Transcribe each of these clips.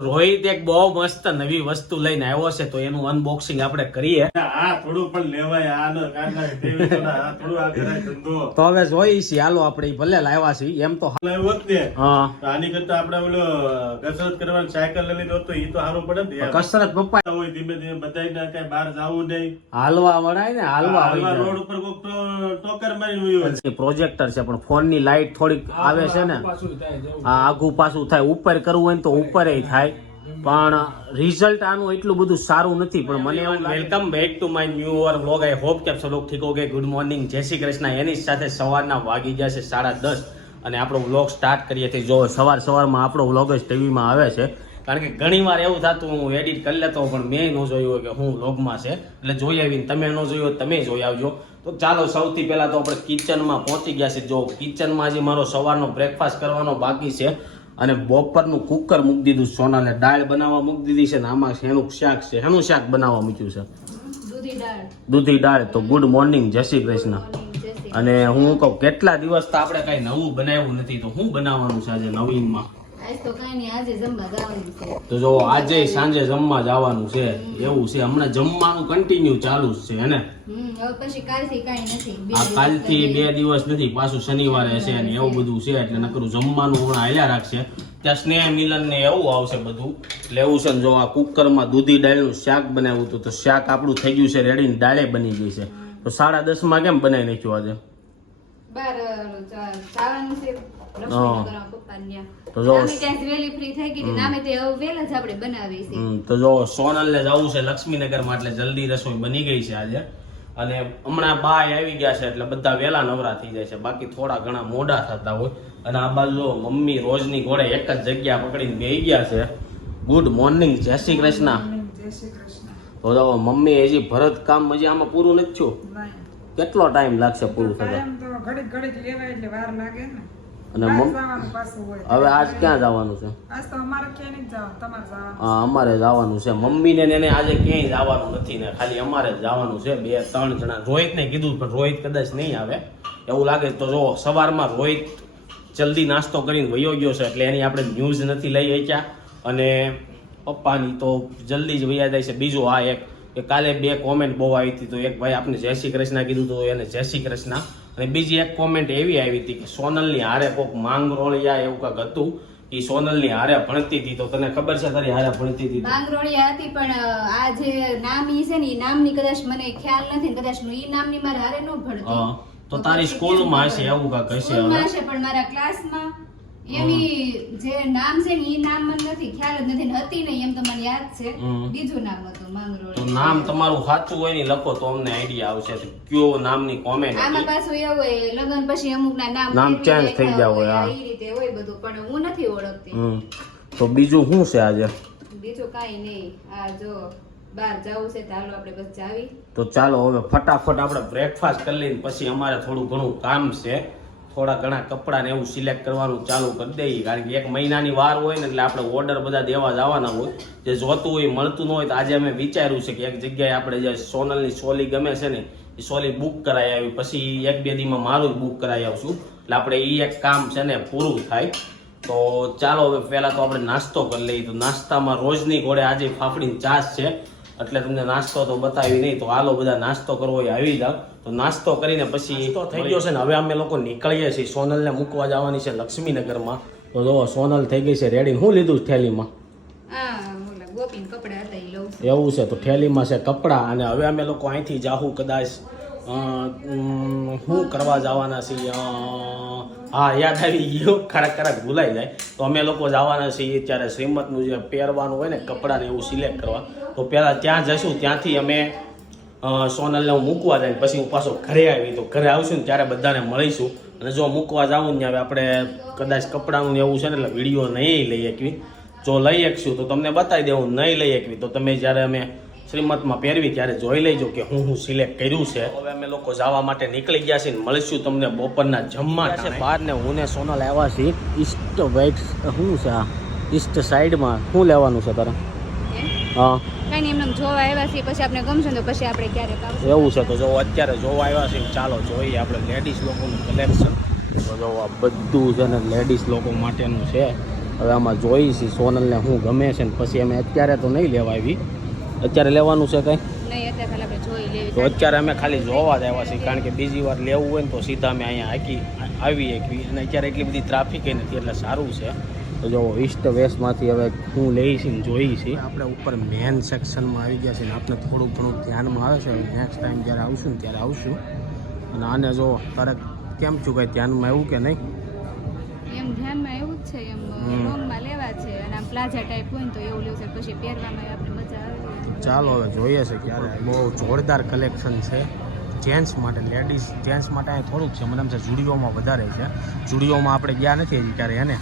રોહિત એક બહુ મસ્ત નવી વસ્તુ લઈને આવ્યો છે તો એનું અનબોક્સિંગ આપણે કરીએ. આ થોડું પણ લેવાય તો હવે જોઈ છીએ હાલો આપણે ભલે લાવ્યા છીએ એમ તો લાવ્યો ને. હા. આની કરતા આપણે ઓલો કસરત કરવાની સાયકલ લઈ લીધો તો એ તો સારું પડે ને કસરત પપ્પા. હોય ધીમે ધીમે બધાયને કઈ બહાર જાવું નહીં. હાલવા વળાય ને હાલવા રોડ ઉપર કોક તો ટોકર મારી હોય. પ્રોજેક્ટર છે પણ ફોનની લાઈટ થોડીક આવે છે ને. આ આઘું પાછું થાય ઉપર કરવું હોય ને તો ઉપર થાય. પણ રિઝલ્ટ આનું એટલું બધું સારું નથી, પણ મને એવું welcome back to my new or vlog I hope કે સૌ લોગ ઠીક ઓકે ગુડ મોર્નિંગ જય શ્રી કૃષ્ણ. એની સાથે સવારના વાગી ગયા છે સાડા દસ અને આપણો વ્લોગ સ્ટાર્ટ કરીએ છીએ. જો સવાર સવારમાં આપણો વ્લોગ જ ટીવીમાં આવે છે, કારણ કે ઘણી વાર એવું થતું, હું એડિટ કરી લેતો પણ મેં ન જોયું કે હું વ્લોગમાં છે. એટલે જોઈ આવીને તમે ન જોયું તમે જોઈ આવજો. તો ચાલો, સૌથી પહેલાં તો આપણે કિચનમાં પહોંચી ગયા છે. જો કિચનમાં હજી મારો સવારનો બ્રેકફાસ્ટ કરવાનો બાકી છે અને બપોરનું કુકર મૂકી દીધું સોનાને દાળ બનાવવા મૂકી દીધી છે ને આમાં શેનું શાક છે. શેનું શાક બનાવવા મૂક્યું છે? દૂધી દાળ. તો ગુડ મોર્નિંગ જય શ્રી કૃષ્ણ. અને હું કહું કેટલા દિવસ તો આપણે કઈ નવું બનાવ્યું નથી તો શું બનાવવાનું છે આજે નવીનમાં? આજ તો કાંઈ નહીં આજે જમવા જવાનું છે. તો જો આજે સાંજે જમવા જવાનું છે એવું છે. હમણાં જમવાનું કન્ટિન્યુ ચાલુ જ છે હે ને? હવે પછી કાલથી કાંઈ નથી. બે આ કાલથી બે દિવસ નથી પાછું શનિવારે છે ને એવું બધું છે. એટલે નકરું જમવાનું હમણાં હાલ્યા રાખશે. ત્યાં સ્નેહ મિલન ને એવું આવશે બધું. એટલે એવું છે ને જો આ કુકરમાં દૂધી દાળનું શાક બનાવ્યું હતું તો શાક આપણું થઈ ગયું છે રેડીને દાળે બની ગઈ છે. તો સાડા દસમાં કેમ બનાવી નાખ્યું આજે? બાર ચાલવાનું છે. લક્ષ્મીનગર તો જો ફ્રી થઈ ગઈ નામે તે વેલા જ આપણે બનાવી છે તો જો સોનલ ને જવું છે લક્ષ્મીનગરમાં એટલે જલ્દી રસોઈ બની ગઈ છે આજે. અને હમણાં બાય આવી ગયા છે એટલે બધા વેલા નવરા થઈ જાય છે. બાકી થોડા ઘણા મોડા થતા હોય. અને આ બાજુ મમ્મી રોજની ઘોડે એક જ જગ્યા પકડીને બેહી ગયા છે. ગુડ મોર્નિંગ જય શ્રી કૃષ્ણ. તો જો મમ્મી હજી ભરત કામ હજી આમાં પૂરું નથી થયું? કેટલો ટાઈમ લાગશે પૂરું થતા? ઘડીક ઘડીક લેવાય એટલે વાર લાગે ને. અને હવે આજ ક્યાં જવાનું છે? અમારે જવાનું હા અમારે જવાનું છે. મમ્મીને ને એને આજે ક્યાંય જવાનું નથી ને ખાલી અમારે જવાનું છે. બે ત્રણ જણા. રોહિતને કીધું પણ રોહિત કદાચ નહીં આવે. એવું લાગે તો જો સવારમાં રોહિત જલ્દી નાસ્તો કરીને વયો ગયો છે એટલે એની આપણે ન્યૂઝ નથી લઈ શક્યા. અને પપ્પાની તો જલ્દી જ વૈયા જાય છે. બીજો આ એક કે કાલે બે કોમેન્ટ બહુ આવી હતી. તો એક ભાઈ આપણે જય શ્રી કૃષ્ણ કીધું હતું એને જય શ્રી કૃષ્ણ. અને બીજી એક કોમેન્ટ એવી આવી હતી કે સોનલની હારે કોક માંગરોળિયા એવું કાંઈક હતું એ સોનલની હારે ભણતી હતી તો તને ખબર છે તારી હારે ભણતી હતી માંગરોળિયા હતી પણ આ જે નામ ઈ છે ને એ નામની કદાચ મને ખ્યાલ નથી કદાચ ઈ નામની મારે હારે ન ભણતી. તો તારી સ્કૂલમાં હશે એવું હશે હશે પણ મારા ક્લાસમાં. એની જે નામ છે ને એ નામ મને નથી ખ્યાલ જ નથી હતી ને એમ તો મને યાદ છે. બીજું નામ હતું તો નામ તમારું સાચું હોય ને લખો તો અમને આઈડિયા આવશે. કયો નામની કોમેન્ટ આમાં પાછું એવું હોય લગ્ન પછી અમુક ના નામ નામ ચેન્જ થઈ જાવ હોય, આ રીતે હોય બધું પણ હું નથી ઓળખતી. તો બીજું શું છે આજે? બીજું કાઈ નહીં. આ જો બહાર જવું છે ચાલો આપણે બસ જાવી. તો ચાલો હવે ફટાફટ આપણે બ્રેકફાસ્ટ કરી લઈને પછી અમારે થોડું ઘણું કામ છે. થોડા ઘણા કપડાં ને એવું સિલેક્ટ કરવાનું ચાલુ કરી દઈએ કારણ કે એક મહિનાની વાર હોય ને એટલે આપણે ઓર્ડર બધા દેવા જવાના હોય. જે જોતું હોય, મળતું ન હોય તો આજે અમે વિચાર્યું છે કે એક જગ્યાએ આપણે જે સોનલની સોલી ગમે છે ને એ સોલી બુક કરાવી આવી. પછી એક બે દીમાં મારું બુક કરાવી આવશું. એટલે આપણે એ એક કામ છે ને પૂરું થાય. તો ચાલો હવે પહેલાં તો આપણે નાસ્તો કરી લઈએ. તો નાસ્તામાં રોજની ઘોડે આજે ફાફડીની ચાસ છે. એટલે તમને નાસ્તો તો બતાવી નહીં તો હાલો બધા નાસ્તો કરવો હોય આવી જાવ તો નાસ્તો કરીને પછી તો થઈ ગયો છે ને હવે અમે લોકો નીકળીએ છીએ. સોનલને મૂકવા જવાની છે લક્ષ્મીનગરમાં. તો જો સોનલ થઈ ગઈ છે રેડી શું લીધું છે થેલીમાં? આ ઓલા ગોપીન કપડા હતા ઈ લઉં છું. એવું છે તો થેલીમાં છે કપડાં અને હવે અમે લોકો અહીંથી જાહું કદાચ શું કરવા જવાના છીએ? હા, યાદ આવી ગયો. ખરાક ખરાક ભૂલાઈ જાય. તો અમે લોકો જવાના છીએ ત્યારે શ્રીમતનું જે પહેરવાનું હોય ને કપડાને એવું સિલેક્ટ કરવા. તો પહેલાં ત્યાં જઈશું. ત્યાંથી અમે સોનલને હું મૂકવા જાય પછી હું પાછો ઘરે આવી તો ઘરે આવશું ને ત્યારે બધાને મળીશું. અને જો મૂકવા જાઉં ને હવે આપણે કદાચ કપડાનું એવું છે ને, એટલે વીડિયો નહીં લઈ શકવી. જો લઈ શકશું તો તમને બતાવી દેવું. નહીં લઈ શકવી તો તમે જ્યારે અમે શ્રીમતમાં પહેરવી ત્યારે જોઈ લેજો કે હું હું સિલેક્ટ કર્યું છે. હવે અમે લોકો જવા માટે નીકળી ગયા છીએ ને મળીશું તમને બપોરના જમવા છે બહાર ને હું ને સોનલ આવ્યા છીએ. ઈસ્ટ વેટ શું છે આ? ઈસ્ટ સાઈડમાં શું લેવાનું છે તારે? હા. કઈ નહીં એમને જોવા આવ્યા છીએ. પછી આપણે ગમશે ને તો પછી આપણે ક્યારેક આવશું એવું છે તો જો અત્યારે જોવા આવ્યા છે ચાલો જોઈએ આપણે લેડીઝ લોકોનું કલેક્શન તો જો આ બધું છે ને લેડીઝ લોકો માટેનું છે. હવે આમાં જોઈ છે સોનલને શું ગમે છે ને પછી અમે અત્યારે તો નહીં લેવા આવી. અત્યારે લેવાનું છે કંઈ? નહીં અત્યારે ખાલી આપણે જોઈ લેવી તો અત્યારે અમે ખાલી જોવા જ આવ્યા છીએ કારણ કે બીજી વાર લેવું હોય ને તો સીધા અમે અહીંયા આકી આવી એકવી અને અત્યારે એટલી બધી ટ્રાફિક નથી એટલે સારું છે. તો જો ઈસ્ટ વેસ્ટમાંથી હવે હું લઈ છીએ ને જોઈ છીએ. આપણે ઉપર મેન સેક્શનમાં આવી ગયા છે ને આપણે થોડું ઘણું ધ્યાનમાં આવે છે. નેક્સ્ટ ટાઈમ જ્યારે આવશું ને ત્યારે આવશું. અને આને જો તારે કેમ છું કંઈ ધ્યાનમાં આવ્યું કે નહીં? એમ ધ્યાનમાં એવું જ છે એમ હમ. લેવા છે. અને આમ પ્લાઝા ટાઈપ હોય ને તો એવું લેવું છે પછી પહેરવામાં ચાલો હવે જોઈએ છે ક્યારે. બહુ જોરદાર કલેક્શન છે. જેન્ટ્સ માટે લેડીઝ જેન્ટ્સ માટે અહીં થોડુંક છે. મને એમ છે જુડીઓમાં વધારે છે. જુડીઓમાં આપણે ગયા નથી હજી ક્યારે એને.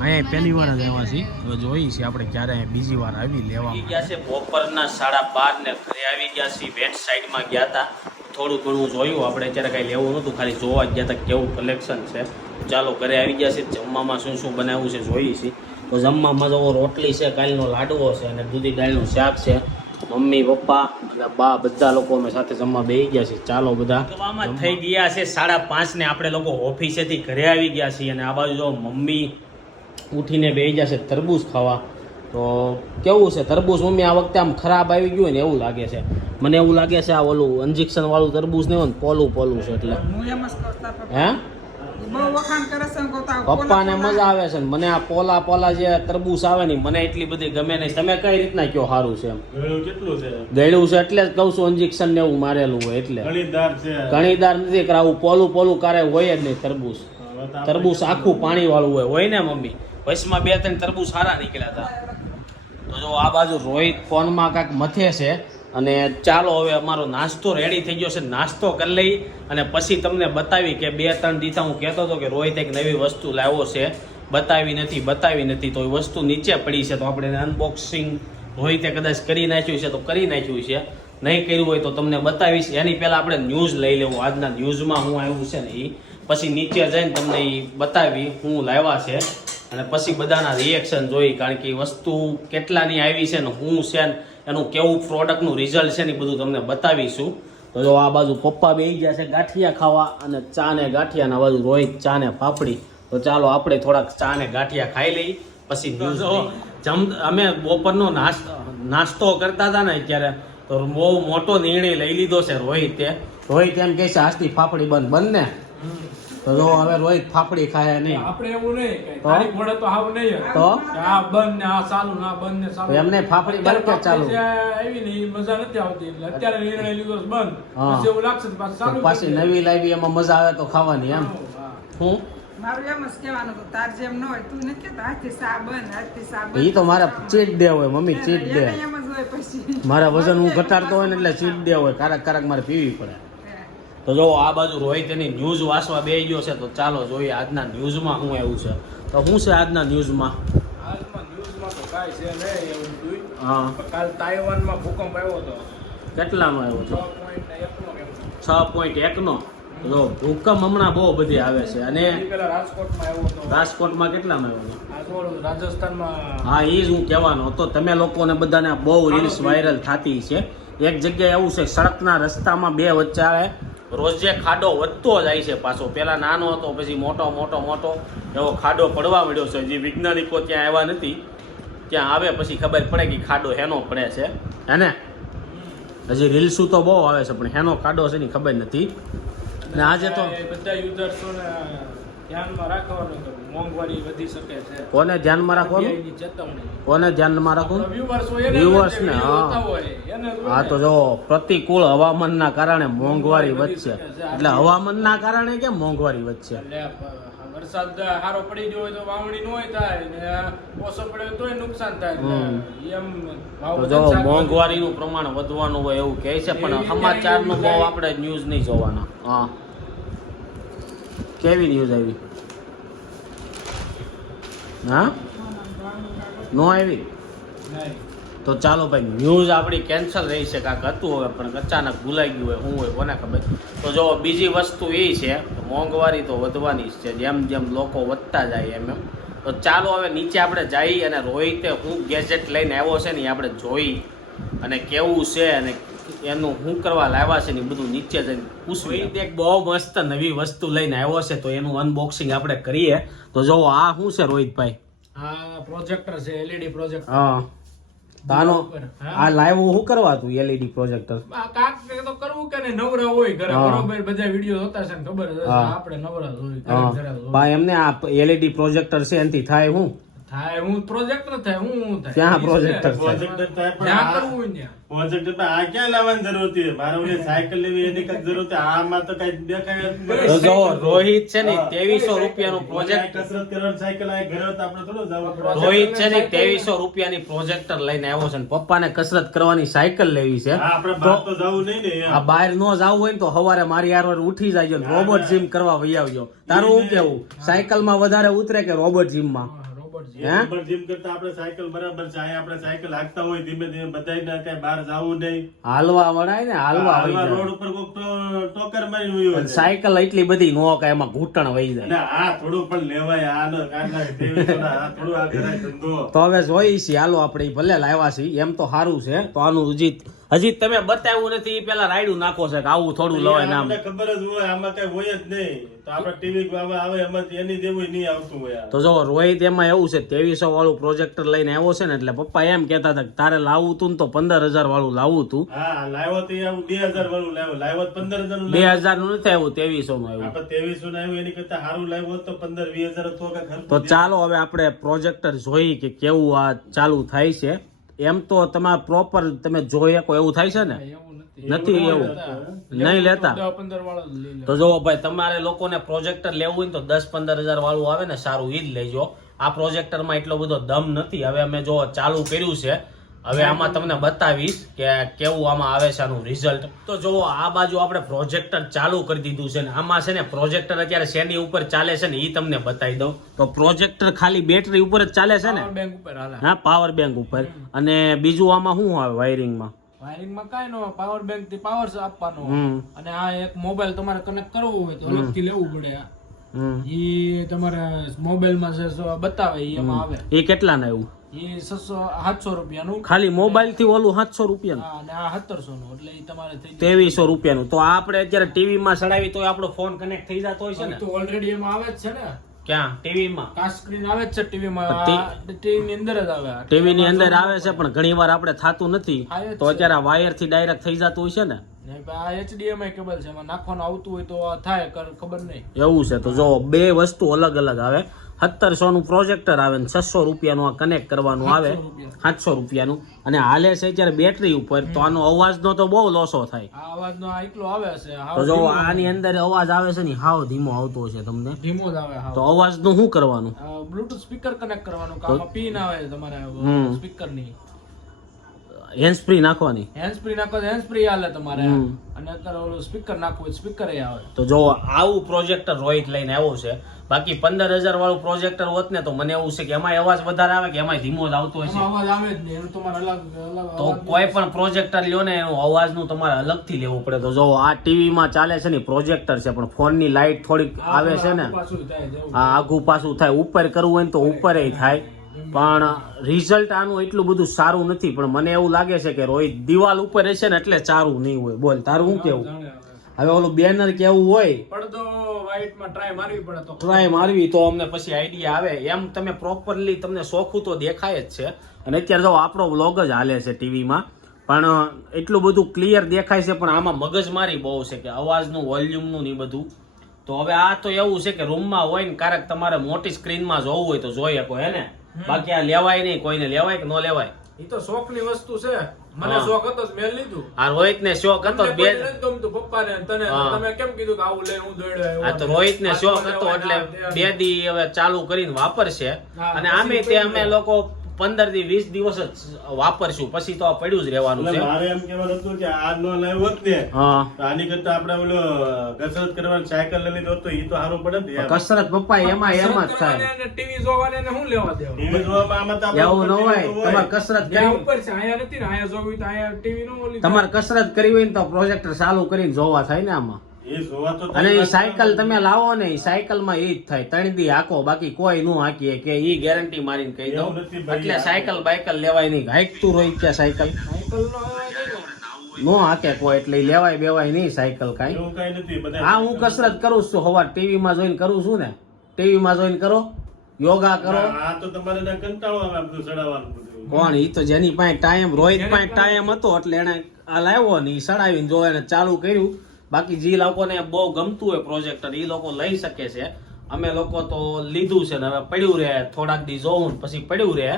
અહીંયા પહેલી વાર જ આવ્યા છીએ. હવે જોઈએ છીએ આપણે ક્યારે અહીંયા બીજી વાર આવી લેવા ગયા છે બપોરના સાડા બાર ને ઘરે આવી ગયા છીએ. વેટ સાઈડમાં ગયા હતા. થોડું ઘણું જોયું. આપણે અત્યારે કાંઈ લેવું નહોતું. ખાલી જોવા ગયા હતા કેવું કલેક્શન છે. ચાલો, ઘરે આવી ગયા છે જમવામાં શું શું બનાવ્યું છે જોઈએ છીએ. તો જમવામાં તો રોટલી છે, કાલનો લાડવો છે અને દૂધી દાળનું શાક છે. મમ્મી પપ્પા અને બા બધા લોકો અમે સાથે જમવા બેસી ગયા છે ચાલો બધા. થઈ ગયા છે. સાડા પાંચ ને આપણે લોકો ઓફિસેથી ઘરે આવી ગયા છીએ અને આ બાજુ જો મમ્મી ઉઠીને બેસી જશે તરબૂચ ખાવા. તો કેવું છે? તરબૂચ મમ્મી આ વખતે આમ ખરાબ આવી ગયું ને એવું લાગે છે. મને એવું લાગે છે આ ઓલું ઇન્જેક્શન વાળું તરબૂચ નહીં હોય ને પોલું પોલું છે એટલે. હું? પપ્પાને મજા આવે છે મને આ પોલા પોલા જે તરબૂચ આવે ને મને એટલી બધી ગમે નહીં. તમે કઈ રીતના કયો સારું છે એમ? કેટલું છે? ગળ્યું છે એટલે જ કહું છું ઇન્જેક્શન ને એવું મારેલું હોય એટલે. ઘણીદાર નથી કરાવું પોલું પોલું કરે હોય જ નહીં તરબૂચ. તરબૂચ આખું પાણી વાળું હોય. હોય ને મમ્મી? વયસમાં બે ત્રણ તરબૂચ સારા નીકળ્યા હતા. તો જો આ બાજુ રોહિત ફોનમાં કાંઈક મથે છે. અને ચાલો હવે અમારો નાસ્તો રેડી થઈ ગયો છે. નાસ્તો કરી લઈ અને પછી તમને બતાવી કે બે ત્રણ દીથા હું કહેતો હતો કે રોહિત એક નવી વસ્તુ લાવ્યો છે. બતાવી નથી બતાવી નથી. તો એ વસ્તુ નીચે પડી છે તો આપણે અનબોક્સિંગ રોહિતે કદાચ કરી નાખ્યું છે તો કરી નાખ્યું છે. નહીં કર્યું હોય તો તમને બતાવીશ. એની પહેલાં આપણે ન્યૂઝ લઈ લેવું. આજના ન્યૂઝમાં હું આવ્યું છે ને એ પછી નીચે જઈને તમને એ બતાવી હું લાવ્યા છે. અને પછી બધાના રિએક્શન જોઈ કારણ કે વસ્તુ કેટલાની આવી છે ને હું છે ને એનું કેવું પ્રોડક્ટનું રિઝલ્ટ છે ને એ બધું તમને બતાવીશું. તો જો આ બાજુ પપ્પા બે ગયા છે ગાંઠિયા ખાવા અને ચા ને ગાંઠિયા ને આ બાજુ રોહિત ચા ને પાપડી તો ચાલો આપણે થોડાક ચા ને ગાંઠિયા ખાઈ લઈ પછી જમ અમે બપોરનો નાસ્તો નાસ્તો કરતા હતા ને અત્યારે તો બહુ મોટો નિર્ણય લઈ લીધો છે રોહિતે. રોહિત એમ કહે છે આજથી ફાફડી બંધ બંધ ને તો જો હવે રોહિત ફાફડી ખાય નહીં. આપણે એવું નહીં? તારીખ વડે તો હાવ નહીં. તો? આ બંધ ને આ ચાલુ ને બંધ ને ચાલુ. એમને ફાફડી બંધ કે અત્યારે ચાલુ? આવી ને મજા નથી આવતી. એટલે અત્યારે નિર્ણય લીધો બંધ. પછી એવું લાગશે તો પાછું ચાલુ પાછી નવી લાવી એમાં મજા આવે તો ખાવાની એમ. હું મારું એમ જ કહેવાનું હતું તાર જેમ ન હોય તું નથી કહેતો આજથી સા બંધ આજથી એ તો મારે ચીટ દે હોય મમ્મી ચીટ દે. મારા વજન હું ઘટાડતો હોય ને એટલે ચીટ ડે હોય કારક કારક મારે પીવી પડે. તો જો આ બાજુ રોહિત એની ન્યૂઝ વાંચવા બે ગયો છે તો ચાલો જોઈએ આજના ન્યૂઝમાં શું એવું છે. તો શું છે આજના ન્યૂઝમાં. હા. કાલ તાઇવાનમાં ભૂકંપ આવ્યો હતો. આવ્યો છ છે પોઈન્ટ એકનો? જો ભૂકંપ હમણાં બહુ બધી આવે છે. અને રાજકોટમાં આવ્યો હતો. રાજકોટમાં કેટલામાં આવ્યો રાજસ્થાનમાં. હા એ જ હું કહેવાનો હતો. તમે લોકોને બધાને બહુ રીલ્સ વાયરલ થતી છે. એક જગ્યાએ એવું છે સડકના રસ્તામાં બે વચ્ચે આવે રોજે ખાડો વધતો જાય છે પાછો. પહેલાં નાનો હતો, પછી મોટો મોટો મોટો. એવો ખાડો પડવા મળ્યો છે. જે વૈજ્ઞાનિકો ત્યાં આવ્યા નથી. ત્યાં આવે પછી ખબર પડે કે ખાડો હેનો પડે છે. હેને હજી રીલ્સું તો બહુ આવે છે, પણ હેનો ખાડો છે ની ખબર નથી. અને આજે તો બધા યુઝર્સોને ધ્યાનમાં રાખવાનું કે મોંઘવારી વધી શકે છે. કોને ધ્યાનમાં રાખવાનું? ચેતવણી. કોને ધ્યાનમાં રાખવાનું? viewers હોય એને Viewers જે ને, હા. જોતા હોય એને જ હોય હા ને. તો જો પ્રતિકૂળ હવામાનના કારણે મોંઘવારી વધશે. એટલે હવામાનના કારણે કે મોંઘવારી વધશે? વરસાદ સારો પડી ગયો હોય તો વાવણી ન હોય થાય ને ઓછો પડ્યો તોય નુકસાન થાય. એમ જો. મોંઘવારીનું પ્રમાણ વધવાનું હોય એવું કહે છે પણ સમાચારનું બહુ આપણે ન્યૂઝ નહીં જોવાના. હા. કેવી ન્યૂઝ આવી? હા? નો આવી? તો ચાલો ભાઈ ન્યૂઝ આપણી કેન્સલ રહી છે, કાંક હતું હવે, પણ અચાનક ભૂલાઈ ગયું હોય, હું હોય, કોને ખબર? તો જો, બીજી વસ્તુ એ છે, મોંઘવારી તો વધવાની જ છે, જેમ જેમ લોકો વધતા જાય એમ એમ. તો ચાલો હવે નીચે આપણે જઈ અને રોહિતે હું ગેજેટ લઈને આવ્યો છે ને એ આપણે જોઈ. અને કેવું છે અને એનું હું કરવા લાવ્યા છે ને બધું નીચે જઈને પૂછવી એક બહુ મસ્ત નવી વસ્તુ લઈને આવ્યો છે તો એનું અનબોક્સિંગ આપણે કરીએ. તો જો આ શું છે રોહિતભાઈ? આ પ્રોજેક્ટર છે એલઈડી પ્રોજેક્ટર હા. તાનો આ લાઈવ શું કરવા તું એલઈડી પ્રોજેક્ટર આ કાક તો કરવું કે નવરા હોય ઘરે. બરોબર બધા વીડિયો જોતા છે ને ખબર છે. આપણે નવરા હોય ઘરે એમને આ એલઈડી પ્રોજેક્ટર છે એનથી થાય હું? થાય હું પ્રોજેક્ટર થાય હું હું થાય. ક્યાં છે? પ્રોજેક્ટર થાય? પણ ક્યાં કરવું ત્યાં. પ્રોજેક્ટર પણ આ ક્યાં લાવવાની જરૂર હતી? મારે ઓલી સાયકલ લેવી એની કઈ જરૂર હતી. આમાં તો કઈ દેખાય તો જો રોહિત છે ને હા. ત્રેવીસો રૂપિયાનું પ્રોજેક્ટ કસરત કરવાની સાયકલ આ ઘરે તો આપણે થોડું જવા પડે. રોહિત છે ને ત્રેવીસો રૂપિયાની પ્રોજેક્ટર લઈને આવ્યો છે ને પપ્પાને કસરત કરવાની સાયકલ લેવી છે. આપણે બહાર તો જવું નહીં ને આ બહાર નો જાવું હોય ને તો સવારે મારી આરવાર ઉઠી જાય રોબોટ જીમ કરવા વહી આવજો. તારું શું કેવું? સાયકલમાં વધારે ઉતરે કે રોબોટ જીમમાં જીમ કરતા આપણે સાયકલ બરાબર છે અહીંયા આપણે સાયકલ હાંકતા હોય ધીમે ધીમે બધાયને કઈ બહાર જવું નહીં. હાલવા વળાય ને હાલવા હાલવા રોડ ઉપર કોક ટોકર મારી સાયકલ એટલી બધી નો કે એમાં ઘૂંટણ વહી જાય. આ થોડું પણ લેવાય આ ન કાઢ નાખ, ત્રેવીસો ના, આ થોડું આ કરાય ધંધો. તો હવે જોઈ છીએ હાલો આપણે ભલે લાવ્યા છીએ એમ તો સારું છે તો આનું હજી હજી તમે બતાવ્યું નથી પેલા રાયડું નાખો છે કે આવું થોડું લવાય નામ ખબર જ હોય આમાં કઈ હોય જ નહીં. તો આપણે ટીવી આવે એમાં એની જેવું નહીં આવતું હોય તો જો રોહિત એમાં એવું છે ત્રેવીસો વાળું પ્રોજેક્ટર લઈને આવ્યો છે ને એટલે પપ્પા એમ કહેતા હતા તારે લાવવું તું ને તો પંદર હજાર વાળું લાવવું તું હા લાવ્યો તો આવું બે હજાર વાળું લાવ્યો. લાવ્યો પંદર હજારનું બે હજારનું નથી આવ્યું ત્રેવીસો નું આવ્યું. આપણે ત્રેવીસો નું આવ્યું એની કરતા સારું લાવ્યો તો પંદર વીસ હજાર તો તો ચાલો હવે આપણે પ્રોજેક્ટર જોઈ કે કેવું આ ચાલુ થાય છે. એમ તો તમારે પ્રોપર તમે જોઈ શકો એવું થાય છે ને? નથી. એવું નહીં લેતા. તો જો ભાઈ તમારે લોકોને પ્રોજેક્ટર લેવું હોય તો દસ પંદર હજાર વાળું આવે ને સારું એ જ લેજો. આ પ્રોજેક્ટરમાં એટલો બધો દમ નથી. હવે અમે જો ચાલુ કર્યું છે હવે આમાં તમને બતાવીશ કે કેવું આમાં આવે છે આનું રિઝલ્ટ તો જો આ બાજુ આપણે પ્રોજેક્ટર ચાલુ કરી દીધું છે ને આમાં છે ને પ્રોજેક્ટર અત્યારે શેની ઉપર ચાલે છે ને એ તમને બતાવી દઉં. તો પ્રોજેક્ટર ખાલી બેટરી ઉપર જ ચાલે છે ને? પાવર બેંક ઉપર હા પાવર બેંક ઉપર. અને બીજું આમાં શું આવે વાયરિંગમાં વાયરિંગમાં કાંઈ ન હોય પાવર બેંકથી પાવર આપવાનો અને આ એક મોબાઈલ તમારે કનેક્ટ કરવું હોય તો અલગથી લેવું પડે એ તમારે મોબાઈલમાં બતાવે એમાં આવે. એ કેટલા ના એવું ઈ સસો સાતસો રૂપિયાનું. ખાલી મોબાઈલથી ઓલું સાતસો રૂપિયાનું. હા, અને આ સત્તરસો નું એટલે એ તમારે થઈ ત્રેવીસો રૂપિયાનું. તો આપણે અત્યારે ટીવી માં ચડાવી તો આપણો ફોન કનેક્ટ થઈ જતો હોય છે ને? તો ઓલરેડી એમાં આવે જ છે ને? ક્યાં? ટીવી માં કાચ સ્ક્રીન આવે જ છે ટીવી માં ટીવી ની અંદર જ આવે. ટીવી ની અંદર આવે છે પણ ઘણી વાર આપણે થતું નથી. તો અત્યારે વાયરથી ડાયરેક્ટ થઈ જતું હોય છે ને? આ HDMI કેબલ છે એમાં નાખવાનું આવતું હોય તો થાય ખબર નહીં. એવું છે. તો જો બે વસ્તુ અલગ અલગ આવે. સત્તરસો નું પ્રોજેક્ટર આવે ને છસો રૂપિયાનું આ કનેક્ટ કરવાનું આવે. સાતસો રૂપિયાનું. અને હાલે છે અત્યારે બેટરી ઉપર. તો આનો અવાજનો તો બહુ લોસો થાય. અવાજનો આ આવે છે. તો જો આની અંદર અવાજ આવે છે ને હાવ ધીમો આવતો છે તમને. ધીમો જ આવે તો અવાજનું શું કરવાનું? બ્લુટૂથ સ્પીકર કનેક્ટ કરવાનું કે પિન આવે તમારે હમ. સ્પીકર હેન્ડ ફ્રી નાખવાની. હેન્ડ ફ્રી નાખો તો હેન્ડ ફ્રી હાલે તમારે. અને અત્યારે ઓલું સ્પીકર નાખવું હોય એ આવે. તો જો આવું પ્રોજેક્ટર રોહિત લઈને આવ્યો છે બાકી પંદર હજાર વાળું પ્રોજેક્ટર હોત ને તો મને એવું છે કે એમાં અવાજ વધારે આવે કે એમાં ધીમો જ આવતો હોય છે. અવાજ આવે જ નહીં તમારે અલગ અલગ તો કોઈ પણ પ્રોજેક્ટર લ્યો ને એનું અવાજનું તમારે અલગથી લેવું પડે. તો જો આ ટીવીમાં ચાલે છે ને પ્રોજેક્ટર છે પણ ફોનની લાઇટ થોડીક આવે છે ને આ આઘું પાછું થાય. ઉપર કરવું હોય ને તો ઉપર થાય. પણ રિઝલ્ટ આનું એટલું બધું સારું નથી. પણ મને એવું લાગે છે કે રોહિત દિવાલ ઉપર રહેશે ને એટલે સારું નહીં હોય. બોલ તારું શું કેવું? હવે ઓલું બેનર કેવું હોય? પડદો white માં ટ્રાય મારવી પડે તો. ટ્રાય મારવી તો અમને પછી આઈડિયા આવે. એમ તમે પ્રોપરલી તમને શોખું તો દેખાય જ છે. અને અત્યારે તો આપણો વ્લોગ જ હાલે છે ટીવીમાં પણ એટલું બધું ક્લિયર દેખાય છે પણ આમાં મગજમારી બહુ છે કે અવાજનું વોલ્યુમનું ને બધું. તો હવે આ તો એવું છે કે રૂમમાં હોય ને ક્યારેક તમારે મોટી સ્ક્રીનમાં જોવું હોય તો જોઈ શકો હે ને? બાકી આ લેવાય નહીં કોઈને લેવાય કે ન લેવાય? એ તો શોખની વસ્તુ છે. મને શોખ હતો મેં લીધું. આ રોહિત ને શોખ હતો બે ગમતું પપ્પા ને તને. તમે કેમ કીધું કે આવું લઈને હું દોડ્યો આ તો રોહિત ને શોખ હતો એટલે બે દી હવે ચાલુ કરીને વાપરશે. અને આમે તે અમે લોકો પંદરથી વીસ દિવસ જ વાપરશું. પછી તો આ પડ્યું જ રહેવાનું છે. મારે એમ કહેવાનું હતું કે આ નો લાવ્યો હોત ને આની કરતા આપણે ઓલો કસરત કરવાની સાયકલ લઈ લીધો તો એ તો સારું પડે ને કસરત પપ્પા એમાં એમ જ થાય. ટીવી જોવાને ને શું લેવા દેવા ટીવી જોવામાં આમાં તો આપણે એવું ન હોય. તમારે કસરત કરી ઉપર છે આયા નથી ને આયા જોવી તો આયા ટીવી નો ઓલી તમારે કસરત કરવી હોય ને તો પ્રોજેક્ટર ચાલુ કરીને જોવા થાય ને આમાં. અને એ સાયકલ તમે લાવો ને એ સાયકલમાં એ જ થાય. ત્રણ દી હાકો બાકી કોઈ નું હાકીએ કે એ ગેરંટી મારીને કહી દઉં. એટલે સાયકલ બાયકલ લેવાય નહીં. હાઈકતું રહી ત્યાં સાયકલ. સાયકલ નો હાકે કોઈ એટલે લેવાય બેવાય નહીં સાયકલ કાંઈ. કઈ હા હું કસરત કરું છું. સવાર ટીવી માં જોઈને કરું છું ને. ટીવી માં જોઈને કરો યોગા કરો. આ તો તમારે કંટાળો આવે તો ચડાવવાનું કોણ? ઈ તો જેની પાસે ટાઈમ રોહિત પાસે ટાઈમ હતો એટલે એને આ લાવ્યો ને ઈ સડાવીને જો એને ચાલુ કર્યું. બાકી જે લોકોને બહુ ગમતું હોય પ્રોજેક્ટર એ લોકો લઈ શકે છે. અમે લોકો તો લીધું છે ને હવે પડ્યું રહે થોડાક દી જોવું પછી પડ્યું રહે.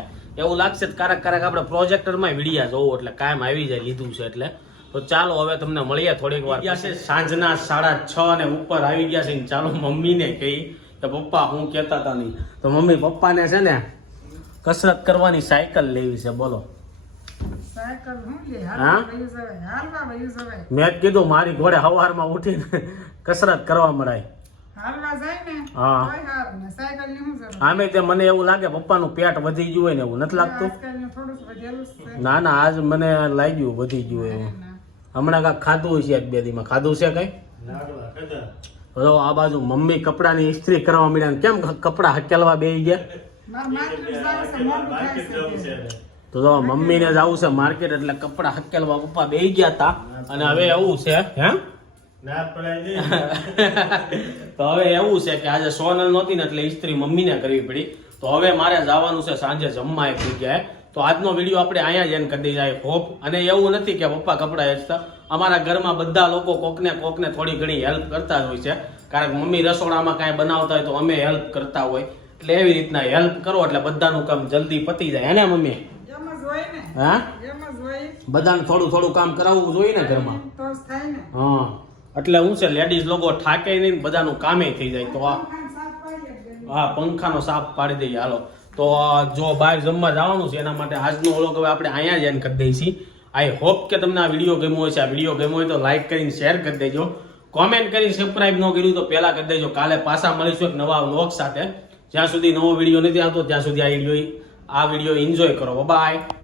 એવું લાગશે તો ક્યારેક ક્યારેક આપણે પ્રોજેક્ટરમાં વિડીયા જોવું એટલે કાયમ આવી જાય લીધું છે એટલે. તો ચાલો હવે તમને મળીએ થોડીક વાર છે સાંજના સાડા છ ને ઉપર આવી ગયા છે ને ચાલો મમ્મીને કહી કે પપ્પા હું કહેતા હતા નહીં. તો મમ્મી પપ્પાને છે ને કસરત કરવાની સાયકલ લેવી છે બોલો. મેં કીધું મારી ઘોડે સવારમાં ઉઠીને કસરત કરવા મળાય. આમે તે મને એવું લાગે પપ્પાનું પેટ વધી ગયું હોય ને એવું નથી લાગતું? આજકાલનું થોડુંક વધેલું જ છે. ના ના આજ મને લાગ્યું વધી ગયું એવું. હમણાં કાંક ખાધું છે આજ બે દીમાં. ખાધું છે કઈ? નાડવા તો આ બાજુ મમ્મી કપડાની ઇસ્ત્રી કરવા મળ્યા ને કેમ કપડા હકેલવા બે ગયા? તે. તો મમ્મીને જ આવું છે માર્કેટ એટલે કપડા હકેલવા પપ્પા બે ગયા હતા અને હવે એવું છે. હે? તો હવે એવું છે કે આજે સોનલ નહોતી ને એટલે ઇસ્ત્રી મમ્મીને કરવી પડી. તો હવે મારે જવાનું છે સાંજે જમવા એક જગ્યાએ. તો આજનો વીડિયો આપણે અહીંયા જ એને કરી દઈએ. આઈ હોપ અને એવું નથી કે પપ્પા કપડાં વેચતા અમારા ઘરમાં બધા લોકો કોકને કોકને થોડી ઘણી હેલ્પ કરતા જ હોય છે. કારણ કે મમ્મી રસોડામાં કાંઈ બનાવતા હોય તો અમે હેલ્પ કરતા હોય. એટલે એવી રીતના હેલ્પ કરો એટલે બધાનું કામ જલ્દી પતી જાય. હે ને મમ્મી? હા? બધાને થોડું થોડું કામ કરાવવું જોઈએ ને ઘરમાં? હા. એટલે હું છે લેડીઝ લોકો થાકે નહીં બધાનું કામે થઈ જાય. તો આ સાફ. હા પંખાનો સાપ પાડી દઈએ. હાલો. તો જો બહાર જમવા જવાનું છે એના માટે આજનો ઓલો હવે આપણે અહીંયા જ એને કરી દઈશી. આઈ હોપ કે તમને આ વીડિયો ગમ્યો હોય છે આ વીડિયો ગમ્યો હોય તો લાઈક કરીને શેર કરી દેજો. કોમેન્ટ કરીને સબસ્ક્રાઇબ ન કર્યું તો પહેલાં કરી દેજો. કાલે પાછા મળીશું એક નવા વ્લોગ સાથે. જ્યાં સુધી નવો વીડિયો નથી આવતો ત્યાં સુધી આ વીડિયો આ વીડિયો એન્જોય કરો. બાય